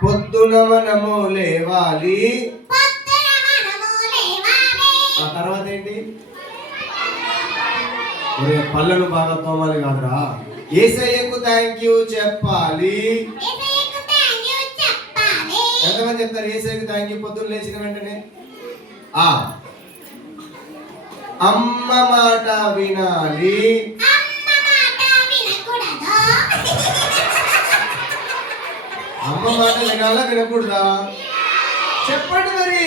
పొద్దున మనము లేవాలి. ఆ తర్వాత ఏంటి? పళ్ళను బాగా తోమాలి కాదురా, యేసయ్యకు థ్యాంక్ యూ చెప్పాలి. ఎంతమంది చెప్తారు యేసయ్యకు థ్యాంక్ యూ పొద్దున్న లేచిన వెంటనే? అమ్మ మాట వినాలి. అమ్మ మాట వినాలా వినకూడదా? చెప్పండి మరి,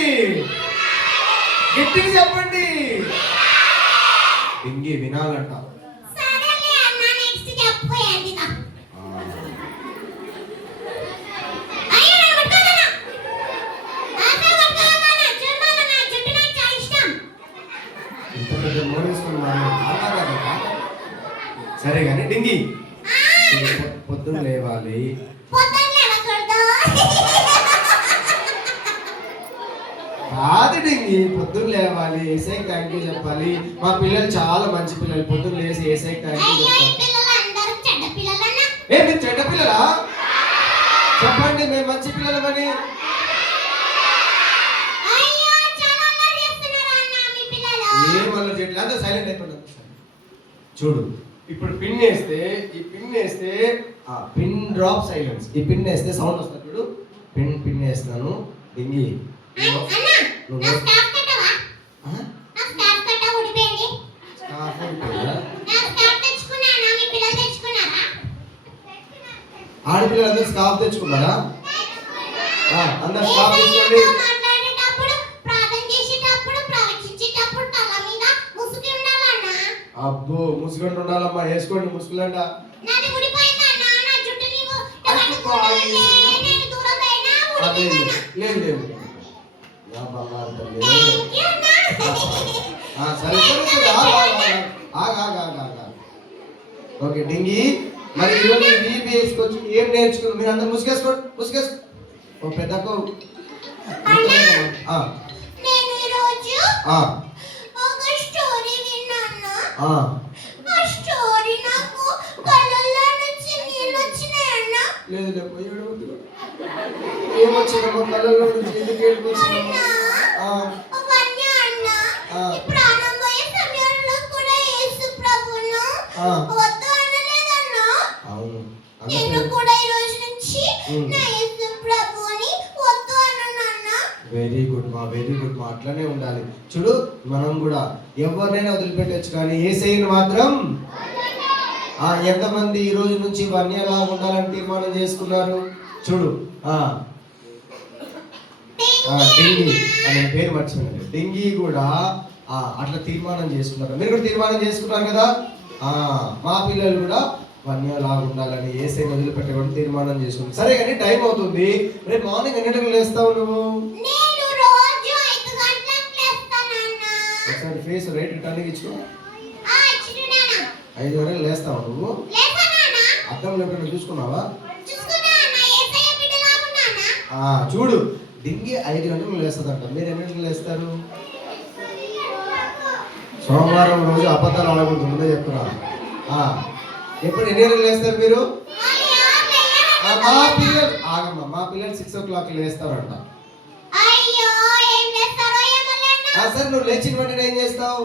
గట్టిగా చెప్పండి. ఇంగి వినాలంట. సరే కానీ డింగి పొద్దున్న లేవాలి. కాదు డింగి, పొద్దున్న లేవాలి, ఏసైకి థ్యాంక్ యూ చెప్పాలి. మా పిల్లలు చాలా మంచి పిల్లలు, పొద్దున్న లేసి ఏసైకి థ్యాంక్ యూ చెప్పాలి. మీరు చెడ్డ పిల్లలా? చెప్పండి మేము మంచి పిల్లలమని. ఏమన్నా చెట్లు అంతా సైలెంట్ అయిపోయింది. చూడు, ఇప్పుడు పిన్ వేస్తే, ఈ పిన్ వేస్తే పిన్ డ్రాప్ సైలెన్స్. ఈ పిన్ వేస్తే సౌండ్ వస్తుంది. చూడు, పిన్ వేస్తాను. డింగి ఆడపిల్లలందరూ స్కార్ఫ్ తెచ్చుకున్నారా? అందరు స్కార్ఫ్ తెచ్చుకోండి. అబ్బో ముసుగుంటూ ఉండాలమ్మా, వేసుకోండి ముసుగులంట. లేదు లేదు, సరే ఓకే డింగి. మరి ఈరోజు వీపీఎస్కి ఏం నేర్చుకున్నారు? మీరు అందరూ ముసుగేసుకోండి, ముసుగేసుకో. ఓ పెద్దకు లేదు ఏమొచ్చిందమ్మా కళ్ళల్లో నుంచి? ఎందుకు ఏడుకొచ్చిందమ్మా? వెరీ గుడ్ మా, వెరీ గుడ్ మా, అట్లనే ఉండాలి. చూడు, మనం కూడా ఎవరినైనా వదిలిపెట్టచ్చు, కానీ యేసయ్యను మాత్రం. ఎంతమంది ఈ రోజు నుంచి వన్యలా ఉండాలని తీర్మానం చేసుకున్నారు? చూడు, డింగి అనే పేరు మర్చిపోయింది. డింగి కూడా అట్లా తీర్మానం చేసుకున్నారు. మీరు కూడా తీర్మానం చేసుకున్నారు కదా. మా పిల్లలు కూడా వన్యలాగా ఉండాలని యేసయ్యను వదిలిపెట్టకూడదు తీర్మానం చేసుకున్నారు. సరే కానీ టైం అవుతుంది. రేపు మార్నింగ్ ఎన్ని గంటలకు లేస్తావు నువ్వు? ఒకసారి ఫేస్ రైట్ టర్నింగ్ ఇచ్చుకో. 5 గంటలకు లేస్తావు నువ్వు? అద్దంలో ఎప్పుడైనా చూసుకున్నావా? చూడు, డింగి 5 గంటలకు లేస్తుందంట. మీరు ఎన్ని గంటలకు లేస్తారు? సోమవారం రోజు అబద్ధాలు ఆడకూడదు, ముందే చెప్తున్నా. ఎప్పుడు ఎన్ని గంటలకు లేస్తారు మీరు? మా పిల్లలు ఆగమ్మా, మా పిల్లలు 6 o'clock లేస్తారంట. సరే, నువ్వు లేచిన వెంటనే ఏం చేస్తావు?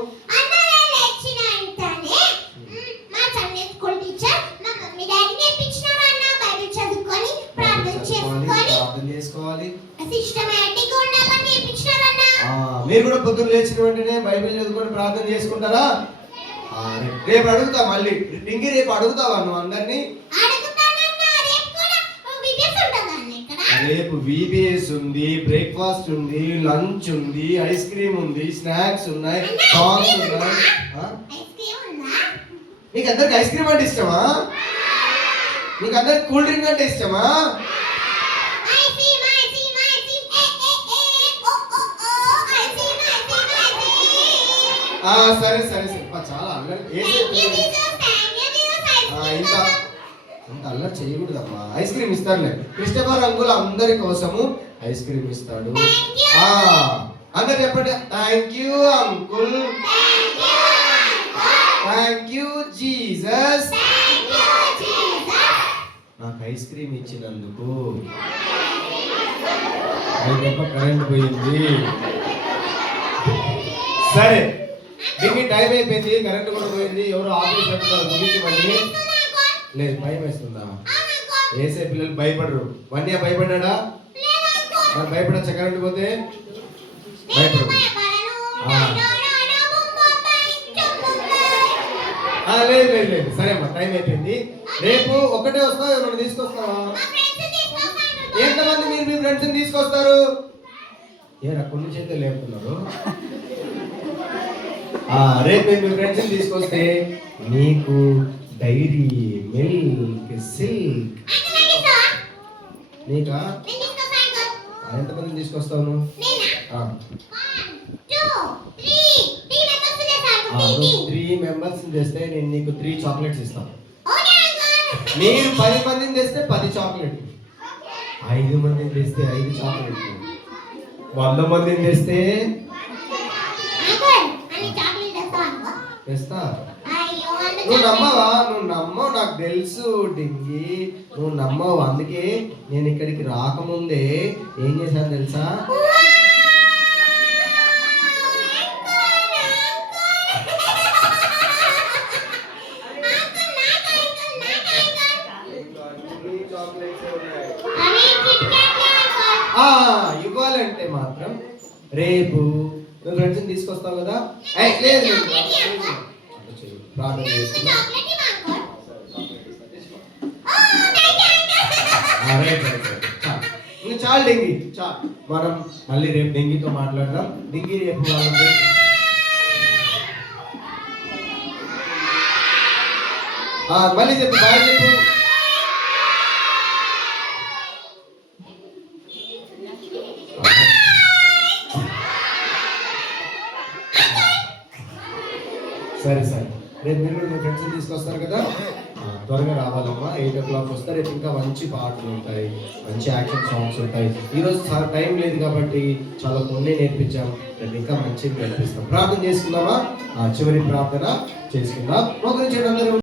మీరు కూడా పొద్దున్న లేచిన వెంటనే బైబిల్ చదువుకొని ప్రార్థన చేసుకుంటారా? రేపు అడుగుతా మళ్ళీ. డింగి రేపు అడుగుతావా నువ్వు అందరినీ? రేపు వీబీఎస్ ఉంది, బ్రేక్ఫాస్ట్ ఉంది, లంచ్ ఉంది, ఐస్ క్రీమ్ ఉంది, స్నాక్స్ ఉన్నాయి, సాంగ్స్ ఉన్నాయి. మీకు అందరికి ఐస్ క్రీమ్ అంటే ఇష్టమా? మీకు అందరికి కూల్ డ్రింక్ అంటే ఇష్టమా? సరే సరే సరే, చాలా అల్లరి. ఇంత అల్లరి చేయకూడదమ్మా. ఐస్ క్రీమ్ ఇస్తారులే. క్రిస్టఫర్ అంకుల్ అందరి కోసము ఐస్ క్రీమ్ ఇస్తాడు. అందరు చెప్పండి, thank you uncle, thank you Jesus. నాకు ఐస్ క్రీమ్ ఇచ్చినందుకు. కరెంట్ పోయింది. సరే, దీనికి టైం అయిపోయింది, కరెంట్ కూడా పోయింది. ఎవరు ఆఫీస్ పెట్టుకున్నారు, ముగించమని. లేదు, భయం వేస్తుందా? వేసే పిల్లలు భయపడరు. వన్య భయపడ్డా? మరి భయపడచ్చా కరెంట్ పోతే? భయపడరు. లేదు లేదు లేదు. సరే అమ్మా, టైం అయిపోయింది. రేపు ఒక్కటే వస్తావా, ఎవరైనా తీసుకొస్తావా? ఎంతమంది మీరు మీ ఫ్రెండ్స్ తీసుకొస్తారు? ఏరా కొన్ని చేతులు లేపుతున్నారు. రేపు మీరు మీ ఫ్రెండ్స్ తీసుకొస్తే మీకు డైరీ మిల్క్ సిల్క్. నీకా? ఎంతమంది తీసుకొస్తావు? 3 మెంబర్స్ తెస్తే నేను నీకు 3 చాక్లెట్స్ ఇస్తాను. మీరు 10 మందిని తెస్తే 10 చాక్లెట్. 5 మందిని తెస్తే 5 చాక్లెట్. 100 మందిని తెస్తే తెస్తా. నువ్వు నమ్మవా? నువ్వు నమ్మవు, నాకు తెలుసు డింగి, నువ్వు నమ్మవు. అందుకే నేను ఇక్కడికి రాకముందే ఏం చేశాను తెలుసా? ఇవ్వాలంటే మాత్రం రేపు నువ్వు ఫ్రెండ్స్ని తీసుకొస్తావు కదా. లేదు, ప్రార్థన చేసుకున్నా. చాలు డెంగి, చాలు. మనం మళ్ళీ రేపు డెంగితో మాట్లాడదాం. డెంగి రేపు మళ్ళీ చెప్పు, బాయ్ చెప్పు. సరే సరే, రేపు మీరు మీ ఫ్రెండ్స్ని తీసుకొస్తారు కదా, త్వరగా రావాలమ్మా. 8 o'clock వస్తే రేపు ఇంకా మంచి పాటలు ఉంటాయి, మంచి యాక్షన్ సాంగ్స్ ఉంటాయి. ఈరోజు టైం లేదు కాబట్టి చాలా కొన్ని నేర్పించాం, రేపు ఇంకా మంచిగా నేర్పిస్తాం. ప్రార్థన చేసుకుందామా? చివరి ప్రార్థన చేసుకుందాం. మోకరించి అందరూ